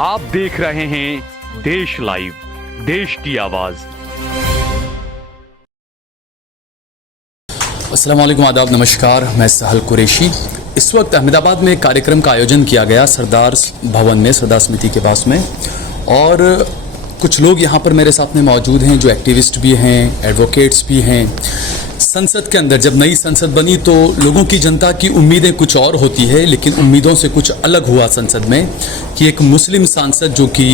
आप देख रहे हैं देश लाइव, देश की आवाज। अस्सलाम वालेकुम, आदाब, नमस्कार। मैं सहल कुरैशी। इस वक्त अहमदाबाद में एक कार्यक्रम का आयोजन किया गया सरदार भवन में, सरदार समिति के पास में, और कुछ लोग यहाँ पर मेरे साथ में मौजूद हैं जो एक्टिविस्ट भी हैं, एडवोकेट्स भी हैं। संसद के अंदर जब नई संसद बनी तो लोगों की, जनता की उम्मीदें कुछ और होती है, लेकिन उम्मीदों से कुछ अलग हुआ संसद में कि एक मुस्लिम सांसद जो कि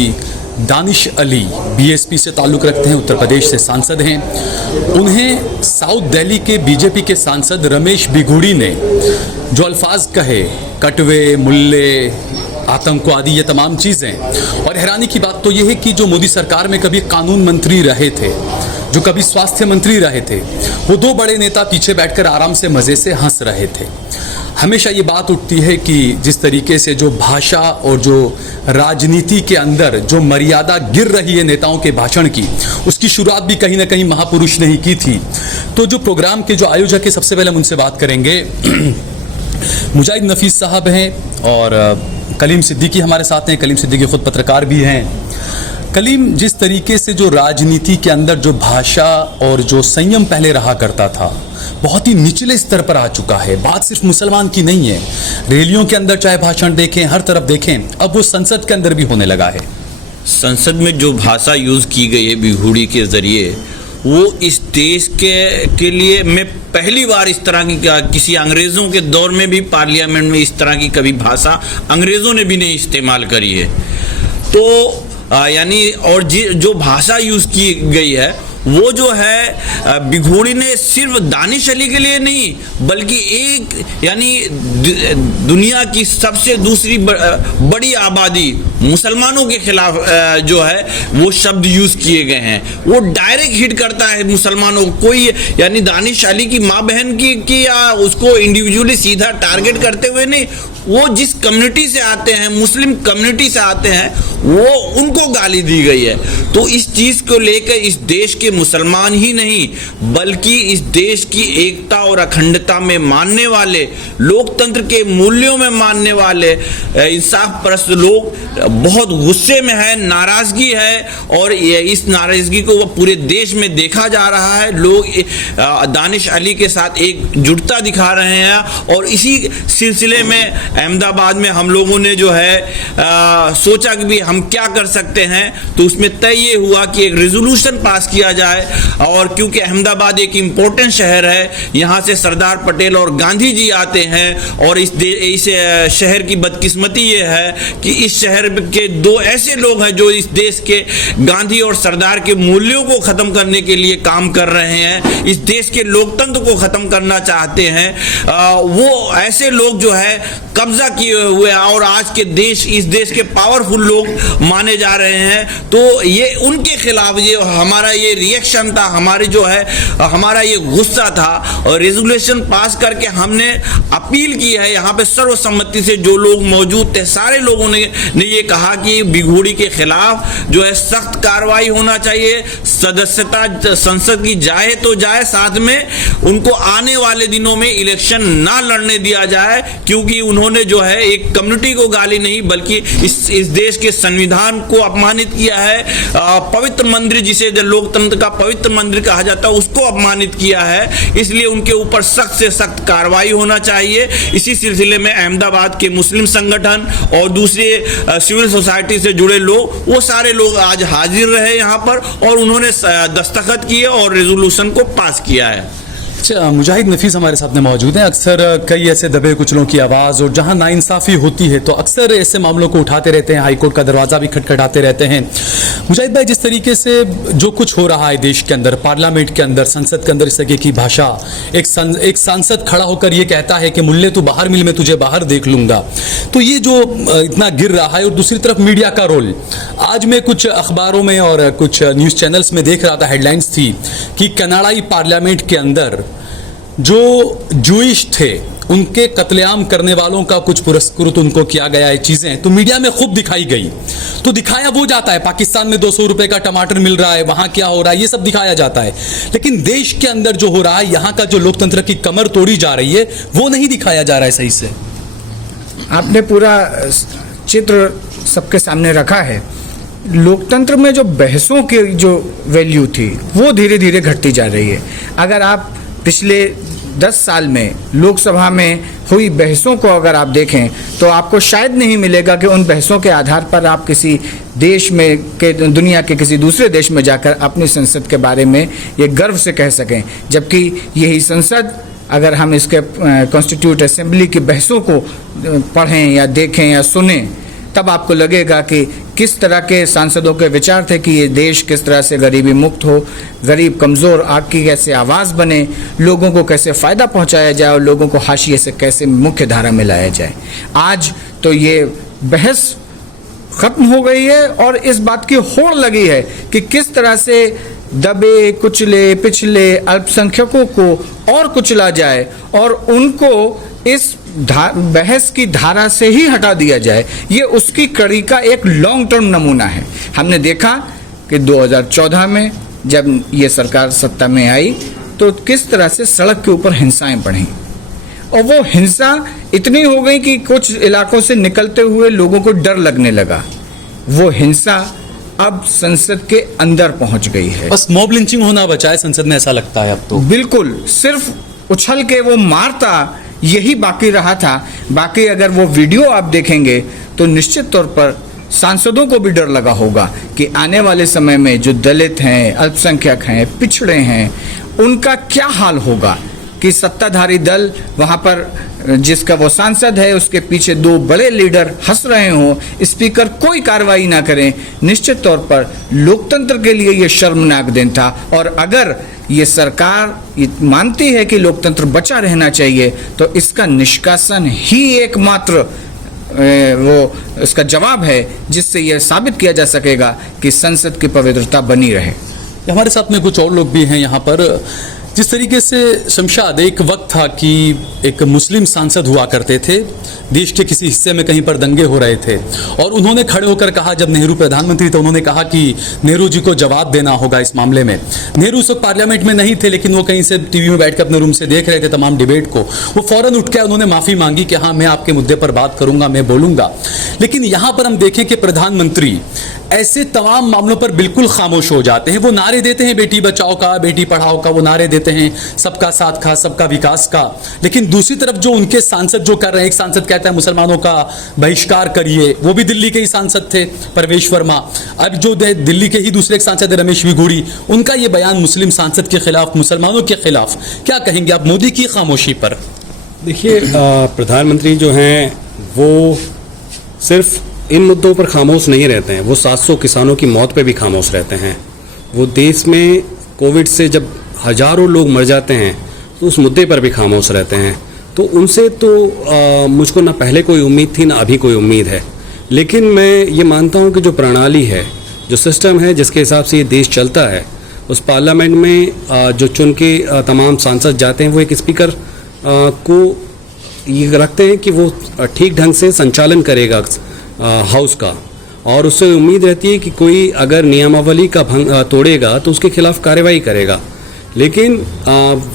दानिश अली बीएसपी से ताल्लुक़ रखते हैं, उत्तर प्रदेश से सांसद हैं, उन्हें साउथ दिल्ली के बीजेपी के सांसद रमेश बिघूड़ी ने जो अल्फाज कहे, कटवे, मुल्ले, आतंकवादी, ये तमाम चीज़ें। और हैरानी की बात तो ये है कि जो मोदी सरकार में कभी कानून मंत्री रहे थे, जो कभी स्वास्थ्य मंत्री रहे थे, वो दो बड़े नेता पीछे बैठकर आराम से मज़े से हंस रहे थे। हमेशा ये बात उठती है कि जिस तरीके से जो भाषा और जो राजनीति के अंदर जो मर्यादा गिर रही है नेताओं के भाषण की, उसकी शुरुआत भी कहीं ना कहीं महापुरुष ने ही की थी। तो जो प्रोग्राम के जो आयोजक है, सबसे पहले हम उनसे बात करेंगे। मुजाहिद नफीस साहब हैं और कलीम सिद्दीकी हमारे साथ हैं। कलीम सिद्दीकी खुद पत्रकार भी हैं। कलीम, जिस तरीके से जो राजनीति के अंदर जो भाषा और जो संयम पहले रहा करता था, बहुत ही निचले स्तर पर आ चुका है। बात सिर्फ मुसलमान की नहीं है, रैलियों के अंदर चाहे भाषण देखें, हर तरफ देखें, अब वो संसद के अंदर भी होने लगा है। संसद में जो भाषा यूज़ की गई है बिघूड़ी के ज़रिए, वो इस देश के लिए मैं पहली बार इस तरह की, किसी अंग्रेज़ों के दौर में भी पार्लियामेंट में इस तरह की कभी भाषा अंग्रेज़ों ने भी नहीं इस्तेमाल करी है। तो यानी और जो भाषा यूज़ की गई है वो जो है बिघूड़ी ने सिर्फ दानिश अली के लिए नहीं, बल्कि एक यानी दुनिया की सबसे दूसरी बड़ी आबादी मुसलमानों के खिलाफ जो है वो शब्द यूज़ किए गए हैं। वो डायरेक्ट हिट करता है मुसलमानों को। कोई यानी दानिश अली की माँ बहन की या उसको इंडिविजुअली सीधा टारगेट करते हुए नहीं, वो जिस कम्युनिटी से आते हैं, मुस्लिम कम्युनिटी से आते हैं, वो उनको गाली दी गई है। तो इस चीज़ को लेकर इस देश के मुसलमान ही नहीं, बल्कि इस देश की एकता और अखंडता में मानने वाले, लोकतंत्र के मूल्यों में मानने वाले इंसाफ परस्त लोग बहुत गुस्से में है, नाराज़गी है, और इस नाराज़गी को पूरे देश में देखा जा रहा है। लोग दानिश अली के साथ एकजुटता दिखा रहे हैं, और इसी सिलसिले में अहमदाबाद में हम लोगों ने जो है सोचा कि भी हम क्या कर सकते हैं। तो उसमें तय ये हुआ कि एक रेजोल्यूशन पास किया जाए, और क्योंकि अहमदाबाद एक इम्पोर्टेंट शहर है, यहाँ से सरदार पटेल और गांधी जी आते हैं, और इस शहर की बदकिस्मती ये है कि इस शहर के दो ऐसे लोग हैं जो इस देश के गांधी और सरदार के मूल्यों को ख़त्म करने के लिए काम कर रहे हैं, इस देश के लोकतंत्र को ख़त्म करना चाहते हैं। वो ऐसे लोग जो है कब्जा किए हुए हैं, और आज के इस देश के पावरफुल लोग माने जा रहे हैं। तो ये उनके खिलाफ ये हमारा ये रिएक्शन था, हमारी जो है हमारा ये गुस्सा था, और रेजोल्यूशन पास करके हमने अपील की है यहाँ पे सर्वसम्मति से। जो लोग मौजूद थे सारे लोगों ने ये कहा कि बिघूड़ी के खिलाफ जो है सख्त कार्रवाई होना चाहिए, सदस्यता संसद की जाए तो जाए, साथ में उनको आने वाले दिनों में इलेक्शन ना लड़ने दिया जाए, क्योंकि उन्होंने जो है एक कम्युनिटी को गाली नहीं बल्कि इस देश के संविधान को अपमानित किया है, पवित्र मंदिर जिसे लोकतंत्र का पवित्र मंदिर कहा जाता है उसको अपमानित किया है। इसलिए उनके ऊपर सख्त से सख्त कार्रवाई होना चाहिए। इसी सिलसिले में अहमदाबाद के मुस्लिम संगठन और दूसरे सिविल सोसाइटी से जुड़े लोग, वो सारे लोग आज हाजिर रहे यहाँ पर, और उन्होंने दस्तखत किए और रेजोल्यूशन को पास किया है। अच्छा, मुजाहिद नफीस हमारे साथ में मौजूद हैं। अक्सर कई ऐसे दबे कुचलों की आवाज़, और जहां नाइंसाफ़ी होती है तो अक्सर ऐसे मामलों को उठाते रहते हैं, हाईकोर्ट का दरवाज़ा भी खटखटाते रहते हैं। मुजाहिद भाई, जिस तरीके से जो कुछ हो रहा है देश के अंदर, पार्लियामेंट के अंदर, संसद के अंदर, इस तरीके की भाषा, एक सांसद खड़ा होकर ये कहता है कि मुल्ले तू बाहर मिल, मैं तुझे बाहर देख लूँगा, तो ये जो इतना गिर रहा है। और दूसरी तरफ मीडिया का रोल, आज मैं कुछ अखबारों में और कुछ न्यूज़ चैनल्स में देख रहा था, हेडलाइंस थी कि कनाडाई पार्लियामेंट के अंदर जो जूइश थे उनके कत्लेआम करने वालों का कुछ पुरस्कृत उनको किया गया है। चीजें तो मीडिया में खूब दिखाई गई, तो दिखाया वो जाता है पाकिस्तान में 200 रुपए का टमाटर मिल रहा है, वहां क्या हो रहा है, ये सब दिखाया जाता है। लेकिन देश के अंदर जो हो रहा है, यहाँ का जो लोकतंत्र की कमर तोड़ी जा रही है, वो नहीं दिखाया जा रहा है सही से। आपने पूरा चित्र सबके सामने रखा है, लोकतंत्र में जो बहसों की जो वैल्यू थी वो धीरे धीरे घटती जा रही है। अगर आप पिछले 10 साल में लोकसभा में हुई बहसों को अगर आप देखें तो आपको शायद नहीं मिलेगा कि उन बहसों के आधार पर आप किसी देश में के दुनिया के किसी दूसरे देश में जाकर अपनी संसद के बारे में ये गर्व से कह सकें। जबकि यही संसद, अगर हम इसके कॉन्स्टिट्यूट असेंबली की बहसों को पढ़ें या देखें या सुनें, तब आपको लगेगा कि किस तरह के सांसदों के विचार थे कि ये देश किस तरह से गरीबी मुक्त हो, गरीब कमज़ोर की कैसे आवाज़ बने, लोगों को कैसे फ़ायदा पहुंचाया जाए और लोगों को हाशिए से कैसे मुख्य धारा में लाया जाए। आज तो ये बहस ख़त्म हो गई है और इस बात की होड़ लगी है कि किस तरह से दबे कुचले पिछले अल्पसंख्यकों को और कुचला जाए और उनको इस बहस की धारा से ही हटा दिया जाए। ये उसकी कड़ी का एक लॉन्ग टर्म नमूना है। हमने देखा कि 2014 में जब ये सरकार सत्ता में आई तो किस तरह से सड़क के ऊपर हिंसाएं बढ़ी और वो हिंसा इतनी हो गई कि कुछ इलाकों से निकलते हुए लोगों को डर लगने लगा। वो हिंसा अब संसद के अंदर पहुंच गई है। बस मॉब लिंचिंग होना बचा है संसद में, ऐसा लगता है अब तो। बिल्कुल, सिर्फ उछल के वो मारता यही बाकी रहा था। बाकी अगर वो वीडियो आप देखेंगे तो निश्चित तौर पर सांसदों को भी डर लगा होगा कि आने वाले समय में जो दलित हैं, अल्पसंख्यक हैं, पिछड़े हैं, उनका क्या हाल होगा कि सत्ताधारी दल वहाँ पर जिसका वो सांसद है उसके पीछे 2 बड़े लीडर हंस रहे हों, स्पीकर कोई कार्रवाई ना करें। निश्चित तौर पर लोकतंत्र के लिए ये शर्मनाक दिन था। और अगर ये सरकार मानती है कि लोकतंत्र बचा रहना चाहिए तो इसका निष्कासन ही एकमात्र वो इसका जवाब है जिससे यह साबित किया जा सकेगा कि संसद की पवित्रता बनी रहे। हमारे साथ में कुछ और लोग भी हैं यहाँ पर। जिस तरीके से शमशाद, एक वक्त था कि एक मुस्लिम सांसद हुआ करते थे, देश के किसी हिस्से में कहीं पर दंगे हो रहे थे और उन्होंने खड़े होकर कहा, जब नेहरू प्रधानमंत्री थे, उन्होंने कहा कि नेहरू जी को जवाब देना होगा इस मामले में। नेहरू उस वक्त पार्लियामेंट में नहीं थे, लेकिन वो कहीं से टीवी में बैठ कर अपने रूम से देख रहे थे तमाम डिबेट को। वो फौरन उठ के उन्होंने माफ़ी मांगी कि हाँ, मैं आपके मुद्दे पर बात करूंगा, मैं बोलूंगा। लेकिन यहाँ पर हम देखें कि प्रधानमंत्री ऐसे तमाम मामलों पर बिल्कुल खामोश हो जाते हैं। वो नारे देते हैं बेटी बचाओ का, बेटी पढ़ाओ का, वो नारे देते हैं सबका साथ का, सबका विकास का, लेकिन दूसरी तरफ जो उनके सांसद जो कर रहे हैं, एक सांसद कहता है मुसलमानों का बहिष्कार करिए, वो भी दिल्ली के ही सांसद थे परवेश वर्मा। अब जो दिल्ली के ही दूसरे एक सांसद है रमेश विघूड़ी, उनका ये बयान मुस्लिम सांसद के खिलाफ, मुसलमानों के खिलाफ, क्या कहेंगे आप मोदी की खामोशी पर? देखिए, प्रधानमंत्री जो हैं वो सिर्फ इन मुद्दों पर खामोश नहीं रहते हैं, वो 700 किसानों की मौत पे भी खामोश रहते हैं। वो देश में कोविड से जब हजारों लोग मर जाते हैं तो उस मुद्दे पर भी खामोश रहते हैं। तो उनसे तो मुझको ना पहले कोई उम्मीद थी ना अभी कोई उम्मीद है। लेकिन मैं ये मानता हूँ कि जो प्रणाली है, जो सिस्टम है जिसके हिसाब से ये देश चलता है, उस पार्लियामेंट में जो चुन के तमाम सांसद जाते हैं वो एक स्पीकर को ये रखते हैं कि वो ठीक ढंग से संचालन करेगा हाउस का, और उससे उम्मीद रहती है कि कोई अगर नियमावली का भंग तोड़ेगा तो उसके खिलाफ कार्रवाई करेगा। लेकिन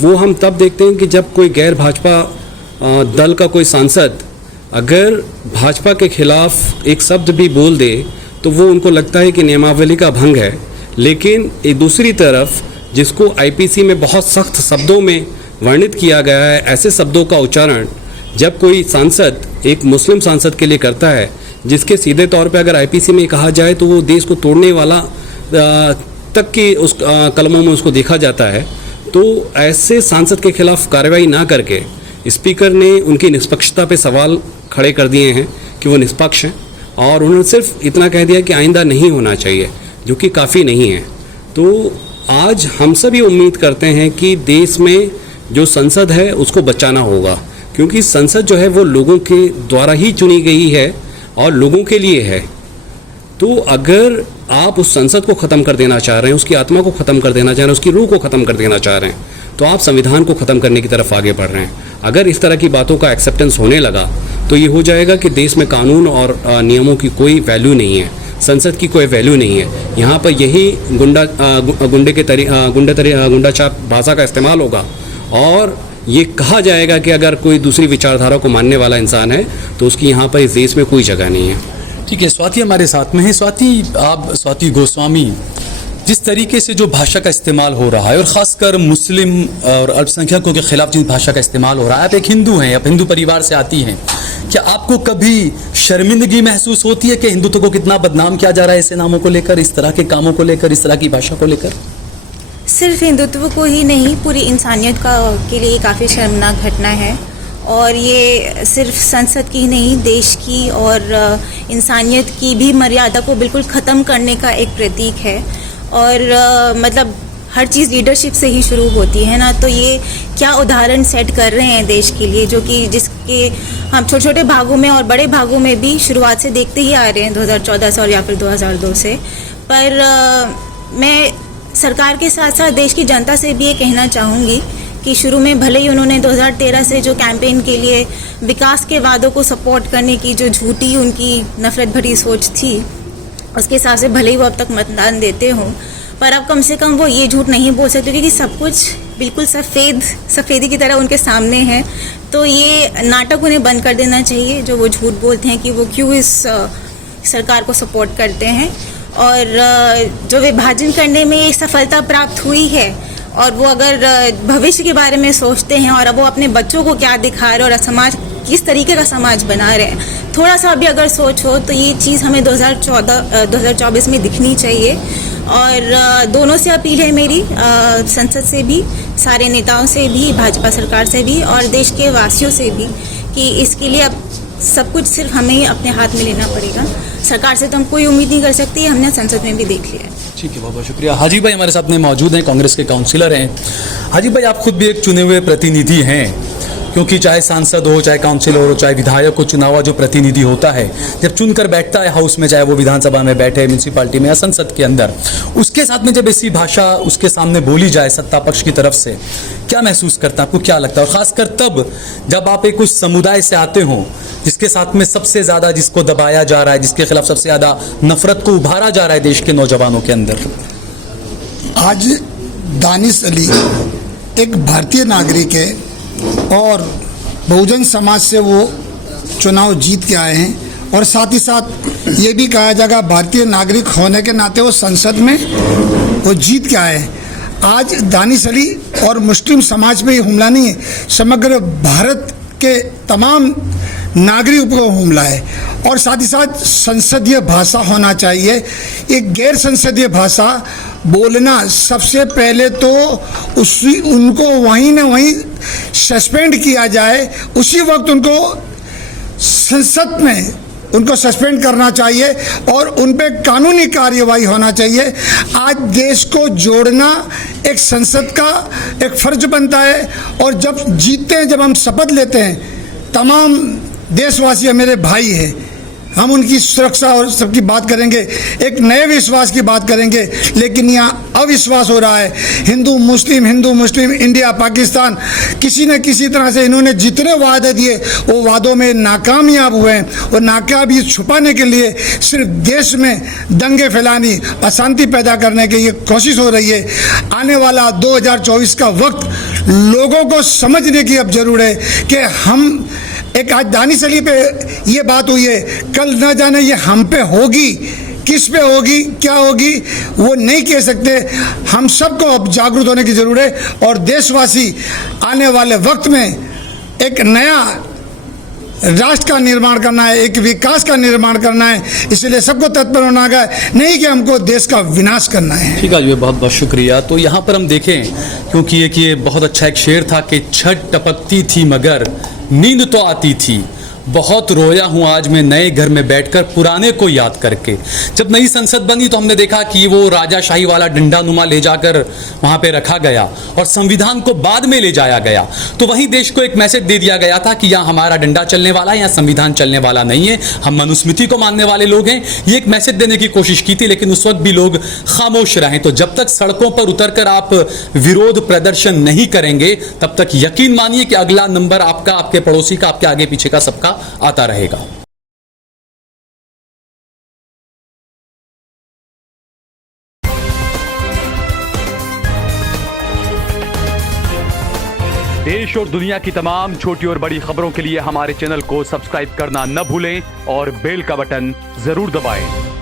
वो हम तब देखते हैं कि जब कोई गैर भाजपा दल का कोई सांसद अगर भाजपा के खिलाफ एक शब्द भी बोल दे तो वो उनको लगता है कि नियमावली का भंग है। लेकिन एक दूसरी तरफ जिसको आईपीसी में बहुत सख्त शब्दों में वर्णित किया गया है, ऐसे शब्दों का उच्चारण जब कोई सांसद एक मुस्लिम सांसद के लिए करता है, जिसके सीधे तौर पे अगर आईपीसी में कहा जाए तो वो देश को तोड़ने वाला तक की उस कलमों में उसको देखा जाता है, तो ऐसे सांसद के खिलाफ कार्रवाई ना करके स्पीकर ने उनकी निष्पक्षता पे सवाल खड़े कर दिए हैं कि वो निष्पक्ष हैं, और उन्होंने सिर्फ इतना कह दिया कि आइंदा नहीं होना चाहिए, जो कि काफ़ी नहीं है। तो आज हम सभी उम्मीद करते हैं कि देश में जो संसद है उसको बचाना होगा, क्योंकि संसद जो है वो लोगों के द्वारा ही चुनी गई है और लोगों के लिए है। तो अगर आप उस संसद को ख़त्म कर देना चाह रहे हैं, उसकी आत्मा को ख़त्म कर देना चाह रहे हैं, उसकी रूह को ख़त्म कर देना चाह रहे हैं, तो आप संविधान को ख़त्म करने की तरफ आगे बढ़ रहे हैं। अगर इस तरह की बातों का एक्सेप्टेंस होने लगा तो ये हो जाएगा कि देश में कानून और नियमों की कोई वैल्यू नहीं है, संसद की कोई वैल्यू नहीं है। यहाँ पर यही गुंडा छाप भाषा का इस्तेमाल होगा और ये कहा जाएगा कि अगर कोई दूसरी विचारधारा को मानने वाला इंसान है तो उसकी यहाँ पर इस देश में कोई जगह नहीं है। ठीक है, स्वाति हमारे साथ में है। स्वाति गोस्वामी, जिस तरीके से जो भाषा का इस्तेमाल हो रहा है और ख़ासकर मुस्लिम और अल्पसंख्यकों के खिलाफ जिस भाषा का इस्तेमाल हो रहा है, आप एक हिंदू हैं, आप हिंदू परिवार से आती हैं, क्या आपको कभी शर्मिंदगी महसूस होती है कि हिंदुत्व को कितना बदनाम किया जा रहा है ऐसे नामों को लेकर, इस तरह के कामों को लेकर, इस तरह की भाषा को लेकर? सिर्फ हिंदुत्व को ही नहीं, पूरी इंसानियत के लिए काफ़ी शर्मनाक घटना है। और ये सिर्फ संसद की नहीं, देश की और इंसानियत की भी मर्यादा को बिल्कुल ख़त्म करने का एक प्रतीक है। और मतलब हर चीज़ लीडरशिप से ही शुरू होती है ना, तो ये क्या उदाहरण सेट कर रहे हैं देश के लिए, जो कि जिसके हम छोटे छोटे भागों में और बड़े भागों में भी शुरुआत से देखते ही आ रहे हैं 2014 से और या फिर 2002 से। पर मैं सरकार के साथ साथ देश की जनता से भी ये कहना चाहूँगी कि शुरू में भले ही उन्होंने 2013 से जो कैंपेन के लिए विकास के वादों को सपोर्ट करने की जो झूठी उनकी नफरत भरी सोच थी, उसके हिसाब से भले ही वो अब तक मतदान देते हों, पर अब कम से कम वो ये झूठ नहीं बोल सकते क्योंकि सब कुछ बिल्कुल सफ़ेदी की तरह उनके सामने है। तो ये नाटक उन्हें बंद कर देना चाहिए, जो वो झूठ बोलते हैं कि वो क्यों इस सरकार को सपोर्ट करते हैं। और जो विभाजन करने में सफलता प्राप्त हुई है और वो अगर भविष्य के बारे में सोचते हैं और अब वो अपने बच्चों को क्या दिखा रहे हैं और समाज किस तरीके का समाज बना रहे हैं, थोड़ा सा भी अगर सोच हो तो ये चीज़ हमें 2024 में दिखनी चाहिए। और दोनों से अपील है मेरी, संसद से भी, सारे नेताओं से भी, भाजपा सरकार से भी और देश के वासियों से भी, कि इसके लिए अब सब कुछ सिर्फ हमें ही अपने हाथ में लेना पड़ेगा। सरकार से तो हम कोई उम्मीद नहीं कर सकती, हमने संसद में भी देख लिया है। ठीक है, बहुत बहुत शुक्रिया। हाजी भाई हमारे साथ में मौजूद हैं, कांग्रेस के काउंसिलर हैं। हाजी भाई, आप खुद भी एक चुने हुए प्रतिनिधि हैं, क्योंकि चाहे सांसद हो, चाहे काउंसिलर हो, चाहे विधायक हो, चुना हुआ जो प्रतिनिधि होता है जब चुनकर बैठता है हाउस में, चाहे वो विधानसभा में बैठे, म्यूनसिपालिटी में या संसद के अंदर, उसके साथ में जब ऐसी भाषा उसके सामने बोली जाए सत्ता पक्ष की तरफ से, क्या महसूस करता है, आपको क्या लगता है? और खासकर तब जब आप एक उस समुदाय से आते हो जिसके साथ में सबसे ज़्यादा जिसको दबाया जा रहा है, जिसके खिलाफ सबसे ज़्यादा नफरत को उभारा जा रहा है देश के नौजवानों के अंदर। आज दानिश अली एक भारतीय नागरिक है और बहुजन समाज से वो चुनाव जीत के आए हैं और साथ ही साथ ये भी कहा जाएगा भारतीय नागरिक होने के नाते वो संसद में वो जीत के आए हैं। आज दानिश अली और मुस्लिम समाज पे ये हमला नहीं है, समग्र भारत के तमाम नागरिकों पर हमला है। और साथ ही साथ संसदीय भाषा होना चाहिए। एक गैर संसदीय भाषा बोलना, सबसे पहले तो उनको वहीं न वहीं सस्पेंड किया जाए, उसी वक्त उनको संसद में उनको सस्पेंड करना चाहिए और उन पे कानूनी कार्यवाही होना चाहिए। आज देश को जोड़ना एक संसद का एक फर्ज बनता है और जब जीतते हैं, जब हम शपथ लेते हैं, तमाम देशवासी मेरे भाई हैं, हम उनकी सुरक्षा और सबकी बात करेंगे, एक नए विश्वास की बात करेंगे। लेकिन यहाँ अविश्वास हो रहा है, हिंदू मुस्लिम, इंडिया पाकिस्तान, किसी न किसी तरह से इन्होंने जितने वादे दिए वो वादों में नाकामयाब हुए हैं। और नाकामयाबी छुपाने के लिए सिर्फ देश में दंगे फैलानी, अशांति पैदा करने की ये कोशिश हो रही है। आने वाला 2024 का वक्त लोगों को समझने की अब जरूरत है कि हम एक आज दानिश अली पे ये बात हुई है, कल न जाने ये हम पे होगी, किस पे होगी, क्या होगी, वो नहीं कह सकते। हम सबको अब जागरूक होने की ज़रूरत है और देशवासी आने वाले वक्त में एक नया राष्ट्र का निर्माण करना है, एक विकास का निर्माण करना है, इसलिए सबको तत्पर होना है, नहीं कि हमको देश का विनाश करना है। ठीक है जी, बहुत बहुत शुक्रिया। तो यहाँ पर हम देखें, क्योंकि ये बहुत अच्छा एक शेर था कि छत टपकती थी मगर नींद तो आती थी, बहुत रोया हूँ आज मैं नए घर में बैठकर पुराने को याद करके। जब नई संसद बनी तो हमने देखा कि वो राजाशाही वाला डंडा नुमा ले जाकर वहाँ पे रखा गया और संविधान को बाद में ले जाया गया। तो वहीं देश को एक मैसेज दे दिया गया था कि यहाँ हमारा डंडा चलने वाला है, यहाँ संविधान चलने वाला नहीं है, हम मनुस्मृति को मानने वाले लोग हैं। ये एक मैसेज देने की कोशिश की थी, लेकिन उस वक्त भी लोग खामोश रहे। तो जब तक सड़कों पर उतरकर आप विरोध प्रदर्शन नहीं करेंगे, तब तक यकीन मानिए कि अगला नंबर आपका, आपके पड़ोसी का, आपके आगे पीछे का सबका आता रहेगा। देश देश और दुनिया की तमाम छोटी और बड़ी खबरों के लिए हमारे चैनल को सब्सक्राइब करना न भूलें और बेल का बटन जरूर दबाएं।